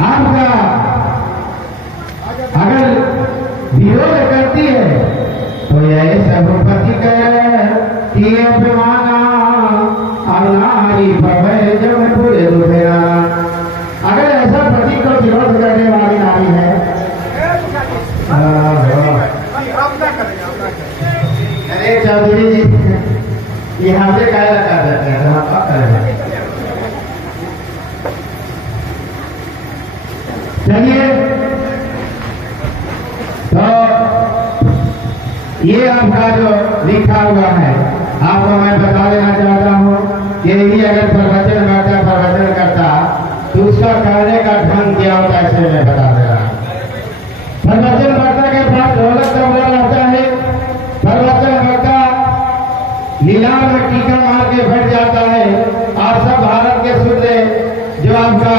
आपका अगर विरोध करती है तो यह सब पति कि अभिमाना अनारी भवै जब पूरे रुपया। अगर ऐसा पति को विरोध करने वाली नारी है, अरे चौधरी जी ये हमसे क्या लगा देते हैं, हम क्या करें। चलिए तो ये आपका जो लिखा हुआ है आपको मैं बता देना चाहता हूँ कि यदि अगर प्रवचन करता तो उसका कहने का ढंग क्या होता है, इसे मैं बता दे रहा हूँ। प्रवचन करता के पास ढोलक तबला रहता है, प्रवचन करता लीलाम में टीका मार के बैठ जाता है और सब भारत के सूर्य जो आपका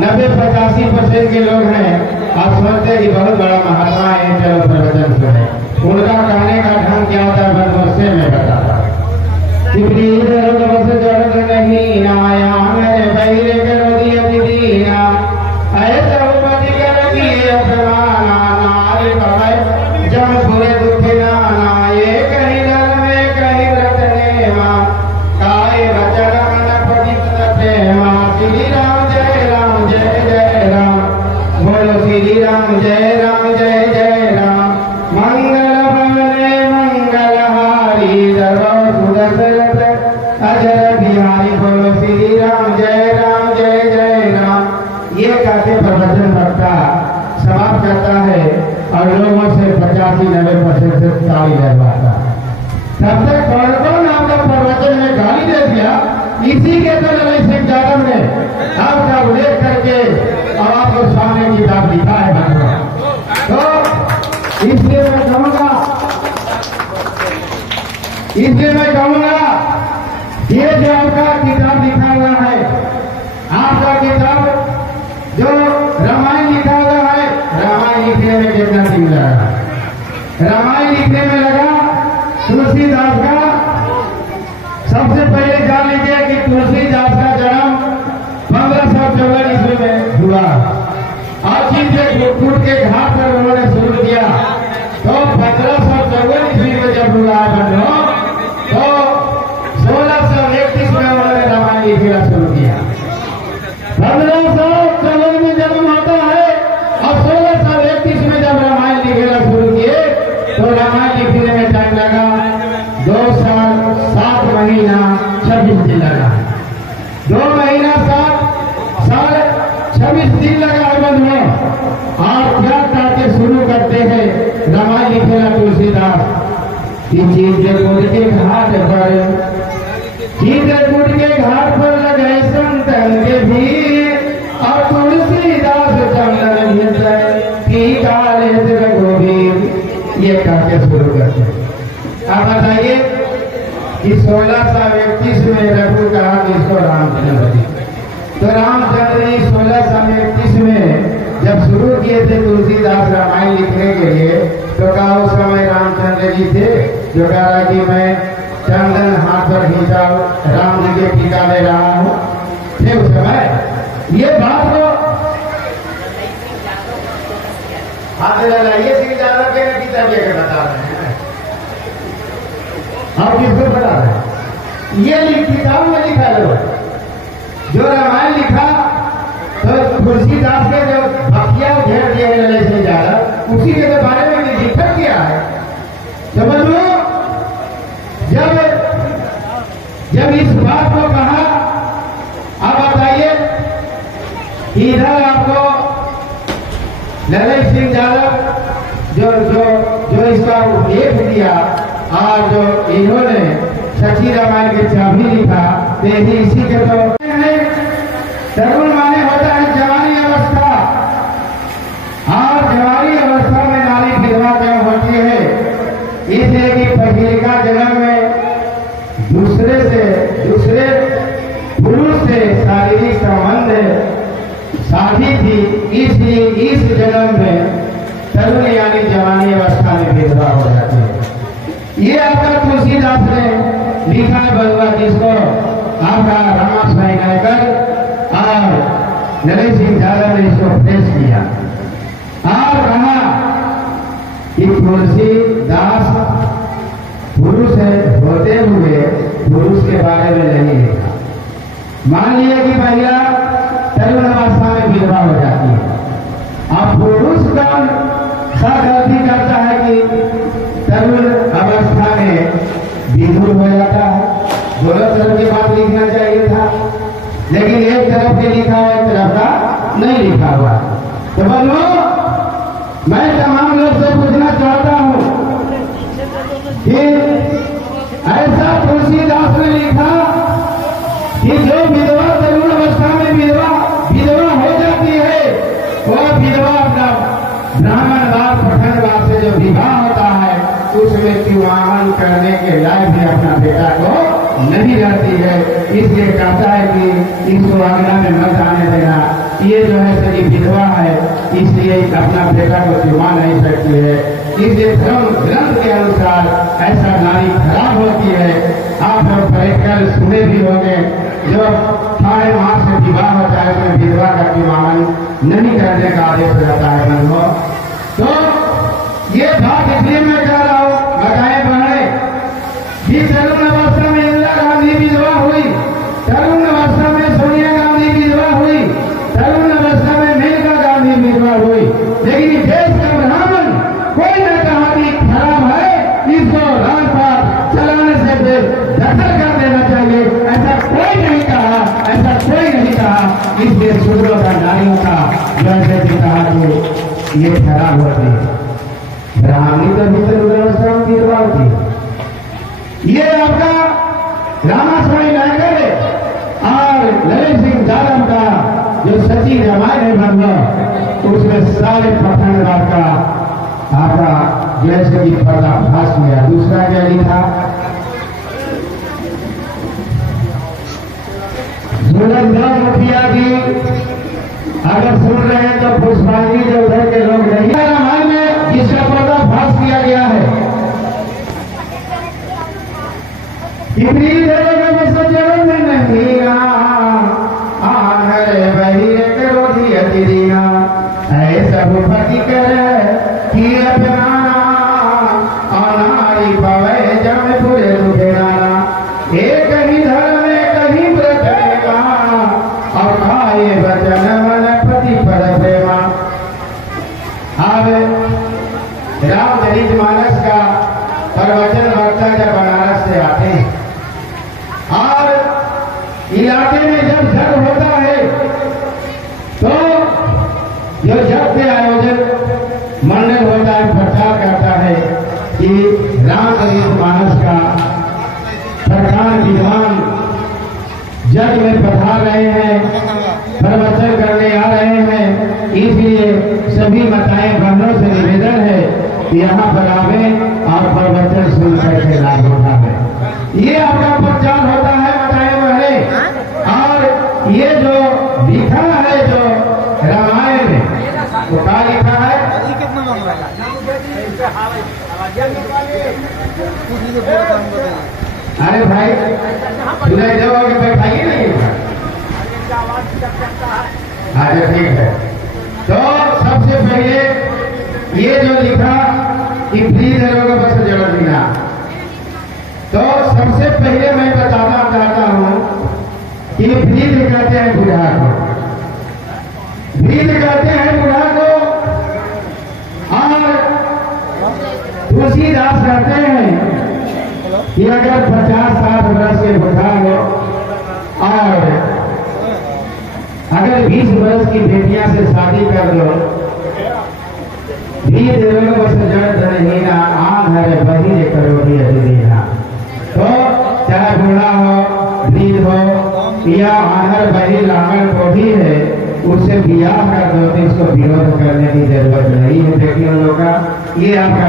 90-85% के लोग हैं, आप समझते हैं कि बहुत बड़ा महात्मा है, चलो प्रवचन सुने। उनका कहने का ढंग क्या होता है बस उससे मैं बताता हूँ। नहीं आया मेरे बहिरे करो दिया दीदिया ऐसा उपति कर किए अपमाना नारे कमाए जम पूरे दुखी नाना ये कहीं दल में कहीं रतने माँ काय वचन मन पति माँ श्री राम जय राम बोलो श्री राम जय जय राम मंगल भवने मंगलहारी सर्व सुदर्शन अजर बिहारी बोलो श्री राम जय राम। ये कहते प्रवचन वक्ता समाप्त करता है और लोगों से 85-90% से ताली लगवाता है। तब तक कौन आपका प्रवचन में गाली दे दिया, इसी के तो ललित सिंह यादव ने आपका उल्लेख करके और आपको सामने किताब लिखा है बंधुओं। तो इसलिए मैं कहूँगा ये जो आपका किताब लिखा हुआ है, आपका किताब जो रामायण लिखा हुआ है, रामायण लिखने में कितना दिन लगा? रामायण लिखने में लगा तुलसीदास का। सबसे पहले जान लीजिए कि तुलसीदास का जन्म 1554 ईस्वी में हुआ और चित्रकूट के घाट पर उन्होंने शुरू किया। तो 1554 ईस्वी में जब हुआ तो 1631 में उन्होंने रामायण लिखना शुरू किया। 1554 में जन्म होता है और 1631 में जब रामायण लिखना शुरू किए तो रामायण लिखने में टाइम लगा 2 साल 7 महीना 26 दिन लगा। 2 महीना 7 साल 26 दिन लगा बंधुओं। और क्या करके शुरू करते हैं रामायण लिखेगा तुलसीदास चित्रकूट के घाट पर, चित्रकूट के घाट पर लगे संतन के भीड़ और तुलसीदास चंदन काले गोविंद ये कहते शुरू करते। आप बताइए कि 1631 में रघु कहा जिसको रामचंद्र जी, तो रामचंद्र जी 1631 में जब शुरू किए थे तुलसीदास रामायण लिखने के लिए, तो कहा उस समय रामचंद्र जी थे जो कहा कि मैं चंदन हाथ पर खींचा राम जी के टीका ले रहा हूँ, थे उस समय। ये बात को हाथ लगाइए सिंह यादव के पिता जी के बता रहे हैं, आप किसको बता रहे हैं? ये किताब में लिखा जो रामायण लिखा तो तुलसीदास के जो भक्तियां घेर दिए हैं ललित सिंह यादव, उसी के बारे में लिखा किया है। समझ लो जब इस बात को कहा, अब बताइए इधर आपको ललित सिंह यादव जो इसका उल्लेख दिया और जो इन्होंने सची रामायण के चाबी लिखा, इसी के तो तरुण माने होता है जवानी अवस्था, और जवानी अवस्था में नारी विधवा जब होती है, इसलिए कि पहिलिका जन्म में दूसरे पुरुष से शारीरिक संबंध शादी थी, इसलिए इस जन्म में तरुण यानी जवानी अवस्था में विधवा हो जाती है। ये आपका तुलसीदास ने लिखा है बलुआ, जिसको आपका रामास्वामी नायकर और नरेश सिंह यादव ने इसको पेश किया और कहा कि तुलसीदास पुरुष होते हुए पुरुष के बारे में नहीं लिखा। मान लिया कि महिला तरुण अवस्था में विधवा हो जाती है, अब पुरुष का गलती करता है कि तरुण अवस्था में विधुर हो जाता है। दोनों तरफ की बात लिखना चाहिए था, लेकिन एक तरफ के लिखा है, एक तरफ का नहीं लिखा हुआ। तो बोलो, मैं तमाम लोग से पूछना चाहता हूं कि ऐसा तुलसीदास ने लिखा कि जो विधवा तरुण अवस्था में विधवा हो जाती है, वह विधवा अपना ब्राह्मणवाद पठनवाद से जो विवाह होता है उसमें विवाहन करने के लायक भी अपना बेटा को नहीं रहती है। इसलिए कहता है कि इसको आज्ञा में मत आने देना, ये जो है सही विधवा है, इसलिए अपना बेटा को विवाह नहीं सकती है। इसलिए धर्म ग्रंथ के अनुसार ऐसा नारी खराब होती है। आप लोग बैठकर सुने भी होंगे, जो 8.5 से विवाह होता है उसमें विधवा का विवाहन नहीं करने का आदेश रहता है। बंधुओं, तो ये बात इसलिए मैं कह रहा हूं, बताए बहने कि तरुण अवस्था में इंदिरा गांधी विधवा हुई, तरुण अवस्था में सोनिया गांधी विधवा हुई, तरुण अवस्था में मेनका गांधी विधवा हुई, लेकिन देश का ब्राह्मण कोई न कहा कि खराब है, इसको राजपाट चलाने से दखल कर देना चाहिए, ऐसा कोई नहीं कहा, ऐसा कोई नहीं कहा। इसलिए शूद्रों का नारियों का जैसे कि कहा कि ये खराब होती है। ब्राह्मणी तो भीतर व्यवस्था में विधवा थी। ये आपका रामास्वामी नायकर है और नरेश सिंह यादव का जो सची रामायण है बंधुओं, उसमें सारे पठनवाद का आपका जैसे कि पर्दाफाश किया। दूसरा क्या लिखा, धुरंधर मुखिया जी अगर सुन रहे हैं तो पुष्पांजलि जो उधर के लोग नहीं, रामायण में जिसका पर्दाफाश किया गया है सजन में नहीं वही रोधी अतिरिया ऐसा भूपति करे कि अपना अनारी पवे जम पूरे रुखेना एक ही धर्म में कहीं व्रत का और खाए वचन मन पति पर प्रेमा। अब रामचरितमानस का प्रवचन वक्ता जब बनारस से आते हैं और इलाके में जब जग होता है तो जो जग के आयोजन मंडल होता है प्रचार करता है कि रामचरितमानस का प्रधान विद्वान जग में पधार रहे हैं, प्रवचन करने आ रहे हैं, इसलिए सभी माताएं बहनों से निवेदन है कि यहाँ पर आवे और प्रवचन सुन करके लाभ उठावे। ये आपका प्रचार होता है माताएं बहने। और ये जो लिखा है जो रामायण में वो क्या लिखा है, अरे भाई सुनाई देगा कि बैठाइए नहीं, अच्छा ठीक है। तो सबसे पहले ये जो लिखा कि फ्री दरों का बस जरूरत मिला, तो सबसे पहले मैं बताना चाहता हूं कि वृद्ध कहते हैं बूढ़ा को, वृद्ध कहते हैं बूढ़ा को, और तुलसीदास कहते हैं कि अगर 50-60 वर्ष के बूढ़ा हो और अगर 20 वर्ष की बेटियां से शादी कर लो, भी देवों को जड़ नहीं ना आधर वही करोगी अधीना। तो चाहे बूढ़ा हो, वृद्ध हो या आधर वही लांगड़ को भी है, उससे ब्याह कर दो तो इसको विरोध करने की जरूरत नहीं है। देखिए लोगों का ये आपका